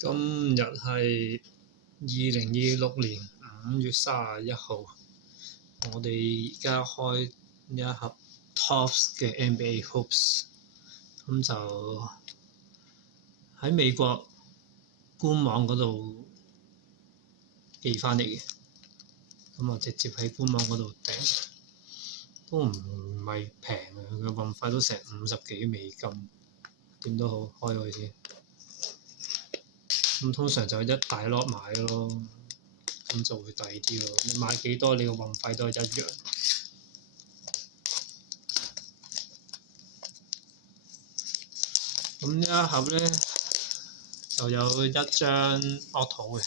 今日係2026年5月31號，我哋而家開一盒 Topps 嘅 NBA Hoops，咁就喺美國官網嗰度寄翻嚟嘅，咁我直接喺官網嗰度訂，都唔係平嘅，佢嘅運費都成50幾美金，點都好，開佢先。咁通常就一大粒買咯，咁就會抵啲咯。你買幾多，你個運費都係一樣。咁呢一盒咧就有一張 auto 嘅。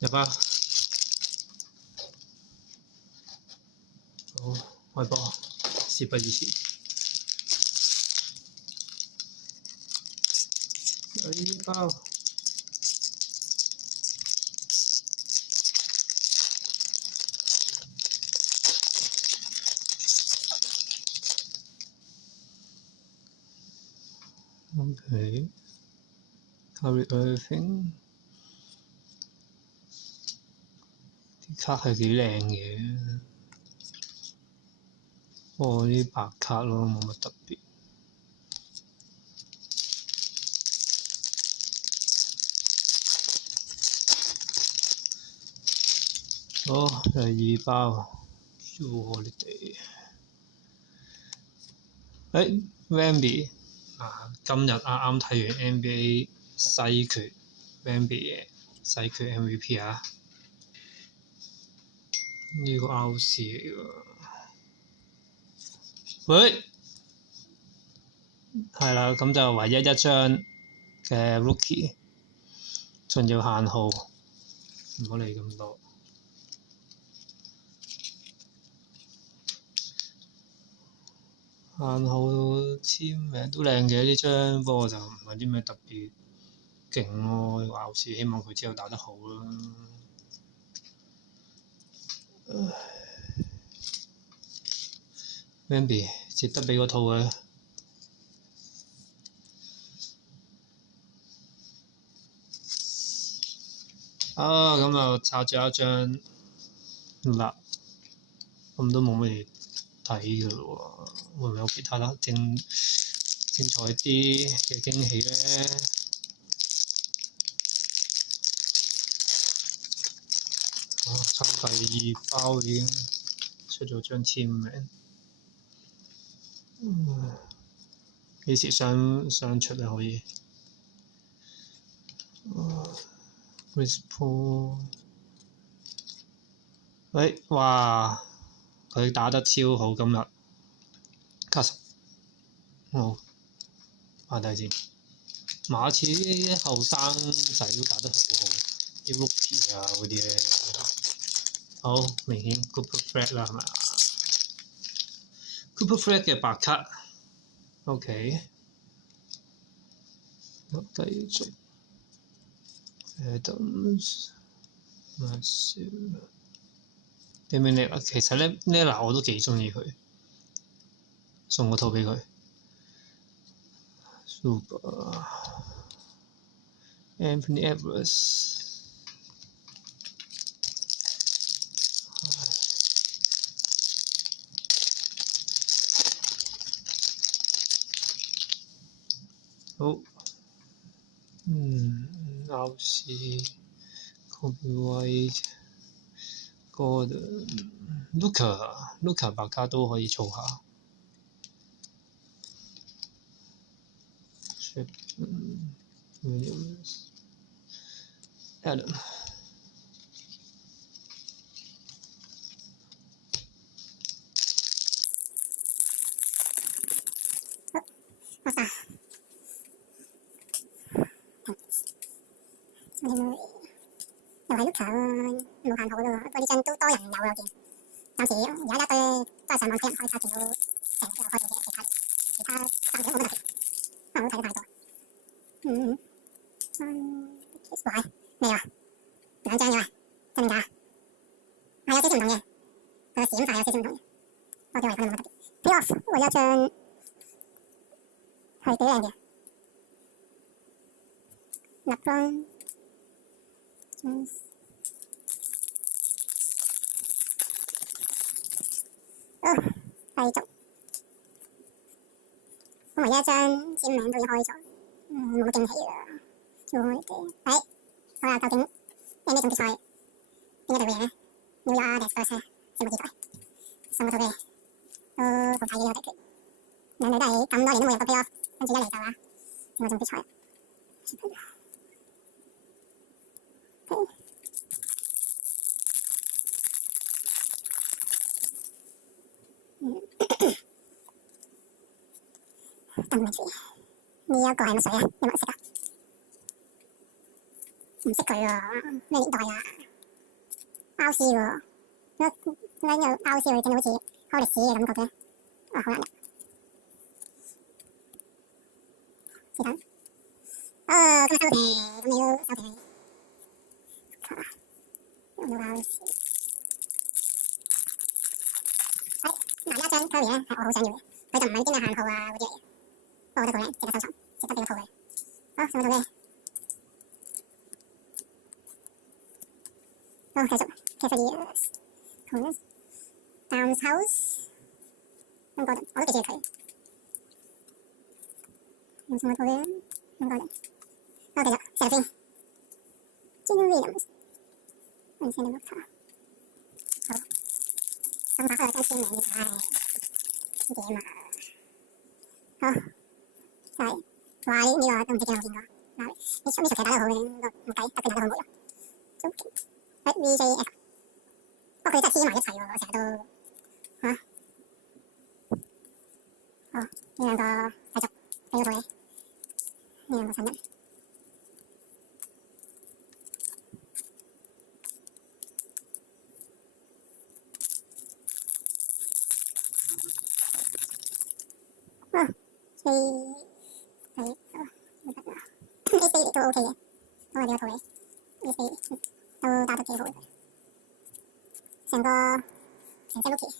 入啊！好，開波，事不宜遲。有呢包。OK， Kyrie Irving 啲卡係幾靚嘅，不過啲白卡咯，冇乜特別。好，第二包 Jrue Holiday。Wemby 今日啱啱睇完 NBA 西決 Wemby 嘅西決 MVP 啊！呢個 RC 嚟㗎。喂，係啦，咁就唯一一張嘅 Rookie， 仲要限號，唔好理咁多。限號簽名都靚嘅呢張，不過就唔係啲咩特別勁咯。RC 希望佢之後打得好啦。Wemby 值得俾個套嘅。咁就插咗一張啦，咁都冇乜嘢睇嘅咯喎，會唔會有其他得精彩啲嘅驚喜咧？插第二包已經出咗張簽名。幾時想出啊？可以。Chris Paul， 喂，哇！佢打得超好今日。90，好，翻睇先。馬刺啲後生仔都打得好好，啲 Rookie 啊嗰啲咧。好明顯 Cooper Flag 啦，係咪 Cooper Flag 嘅白卡 ，OK。好，繼續。點名你其實咧 Nella 我都幾鍾意佢，送個套俾佢。Super Anthony Edwards。好。RC Kobe White Gordon Luka 白卡都可以儲下。Williams Adam。係 Luca 冇限好咯，不過呢張都多人有我見。暫時而家一堆都係上網睇人開卡，見到成日都有開到嘅其他暫時冇乜特別，可能都睇得太多。喂，咩啊？2張嘅喂，真定假？係有少少唔同嘅，個閃法有少少唔同嘅，我叫為佢冇乜特別。P.O.F. 我有張係幾靚嘅。LeBron James 繼續，我唯一一張簽名都已經開咗，冇乜驚喜啦。做我哋好啦，究竟 NBA 總決賽邊一隊會贏呢？ New York 定 Spurs 呢？拭目以待。送個套俾你，都好睇嘅呢個地區，兩隊都係咁多年都冇入過 Playoff， 跟住一嚟就話整個總決賽。鄧明智呢一個係乜水啊？有冇人識啊？唔識佢喎，咩年代啊？RC 喎，點解有 RC 會整到好似開歷史嘅感覺嘅？啊，好難入。是但。今日收皮，咁你都收皮。有冇 RC？嗱，呢一張 Curry 咧係我好想要嘅，佢就唔係邊個限號啊嗰啲嚟嘅，不過我覺得好靚，值得收藏，值得俾個套佢。好，送個套俾你。好，繼續 Cavaliers、Downs House、溫哥頓，我都幾中意佢。又送個套俾溫哥頓。好，繼續 Serafin、Jalen Williams、Anthony Walker。好，咁打開有張簽名，唉，點啊？好，就係哇！呢個都唔知幾耐冇見過。嗱，呢場打得好嘅，唔計，特別打得好冇用。都勁。VJF， 不過佢真係黐埋一齊喎，我成日都嚇。好，呢兩個繼續俾個套你，呢兩個新人。A4都 OK 嘅，都係俾個套你。A4都打得幾好嘅，成隻 Rookie，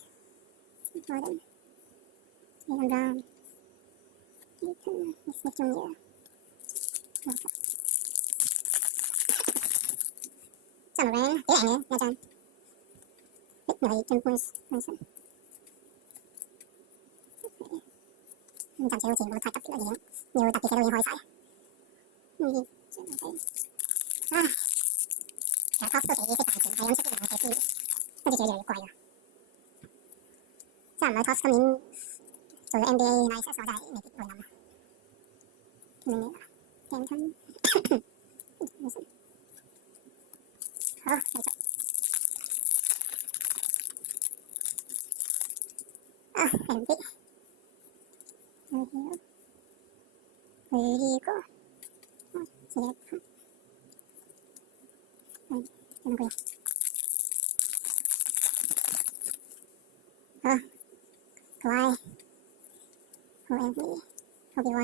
Jordan、Jaylen Brown、Ayton、Smith Jr.、Ja Morant 幾靚嘅一張，又係 Jim Brunson。咁暫時好似冇乜太特別啦，已經要特別嘅都已經開晒。唉，其實 Top 都幾識賺錢，係咁識啲人嘅資，跟住仲要越嚟越貴㗎。真係唔係 Top 今年做咗 NBA Nice 我真係未必會諗啊。明唔明啊？鏡吞好，繼續。MB， 佢呢個。自己看，真貴。好，乖，好 MV， 好俾位。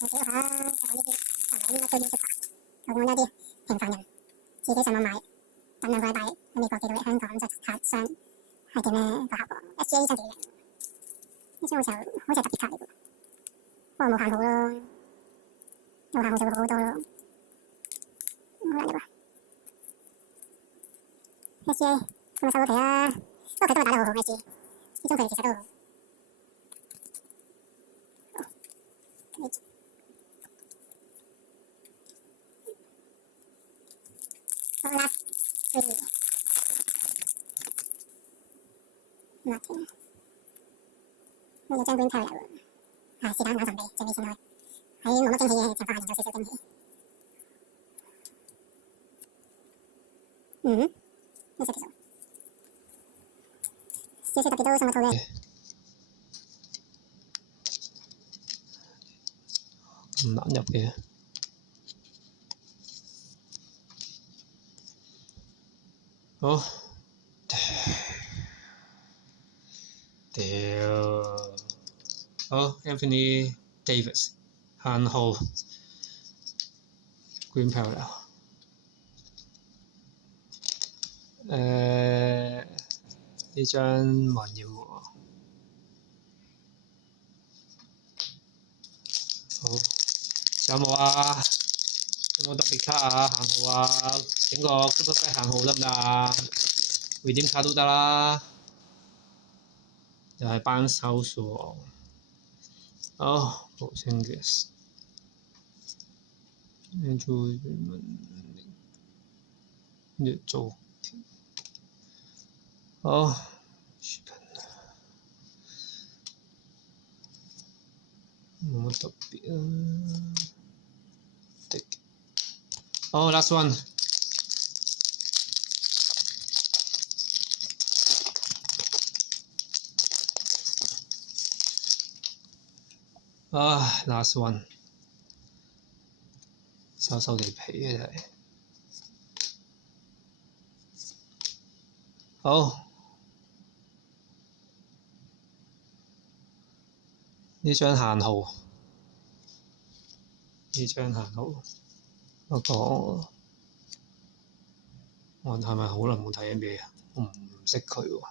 我睇下，就呢啲，係咪應該追啲識法？我講一啲平凡人自己上網買，等2個禮拜喺美國寄到嚟香港就拆箱，係點咧個效果 ？SGA 呢張幾靚。呢張好似係特別卡嚟嘅，不過冇限好咯，有限好就會好好多咯。好難入啊 ！SGA 咁咪收咗皮啦，不過佢都係打得好好 SGA， 呢張佢其實都好。好 last three， Nothing。呢個張 Green Terrier 喎，係是但眼神鼻，最尾先開，喺冇乜驚喜嘅情況下，有少少驚喜。呢隻其實少少特別都送個套嘅。唔難入嘅。好，屌，好 Anthony Davis 限號 Green Parallel。呢張冇人要喎。好，有冇啊？有冇特別卡啊？限號啊？整個 Super Flat 限號得唔得啊？Redeem 卡都得啦。又係班收數喎。好，無聲嘅。你做好。冇乜特別啊。好 last one。last one。收收地皮嘅真係。好。呢張限號。呢張限號。不過我係咪好耐冇睇 NBA 啊？我唔識佢喎。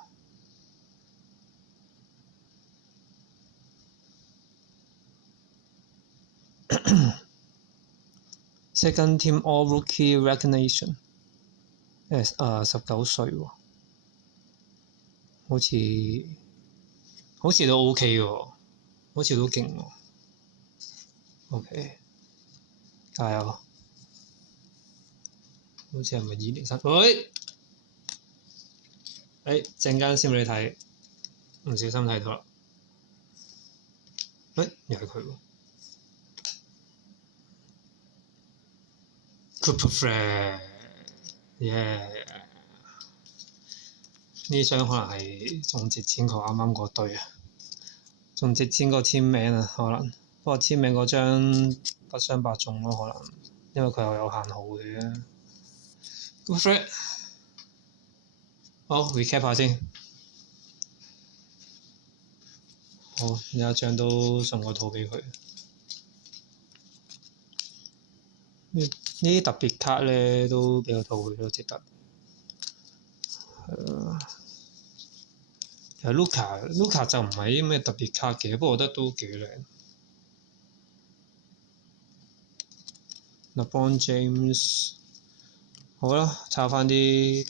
Second team all rookie recognition。19歲喎。好似都 OK 喎，好似都勁喎。OK， 加油！好似係咪203？喂，陣間先俾你睇，唔小心睇到啦。又係佢喎。Cooper Flag， 呢張可能係仲值錢過啱啱嗰堆啊，仲值錢過簽名啊，可能。不過簽名嗰張不相伯仲咯，可能，因為佢又有限號嘅。Cooper Flag， 好 recap 下先。好，有一張都送個套俾佢。呢啲特別卡咧都俾個套佢都值得。其實 Luka 就唔係啲咩特別卡嘅，不過我覺得都幾靚。LeBron James， 好啦，抄翻啲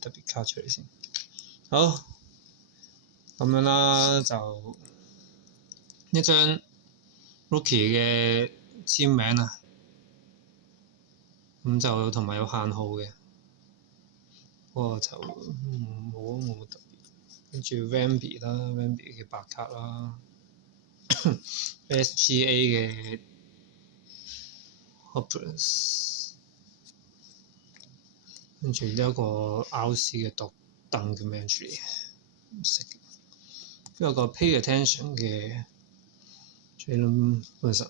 特別卡出嚟先。好，咁樣啦，就一張 Rookie 嘅簽名啊，咁就同埋有限號嘅，不過就冇乜特別。跟住 Wemby 啦 ，Wemby 嘅白卡啦，SGA 嘅 Hopeless， 跟住呢一個 RC 嘅Documentary， 唔識嘅。有個 Pay Attention 嘅 Jalen Brunson，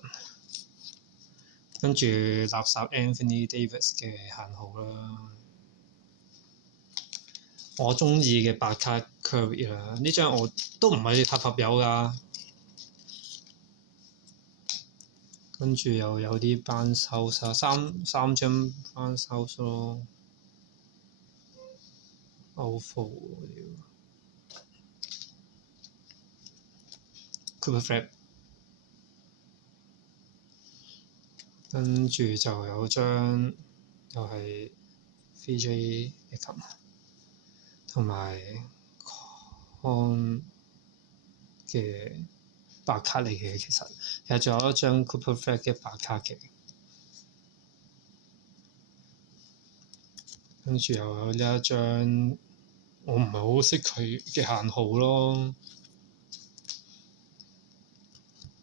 跟住垃圾 Anthony Davis 嘅限號啦。我中意嘅白卡 Curry 啦，呢張我都唔係合有㗎。跟住又有啲班收晒三張班收咯 ，Outflow Cooper Flag， 跟住就有張又係 VJ Beckham 同埋 Con 嘅白卡嚟嘅，其實仲有一張 Cooper Flag 嘅白卡嘅，跟住又有呢一張我唔係好識佢嘅限號咯，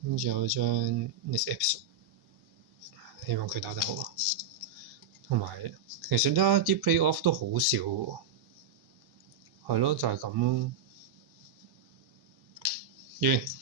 跟住有張 Next Episode， 希望佢打得好啊，同埋其實而家啲 Playoff 都好少喎，係咯，就係咁咯，完。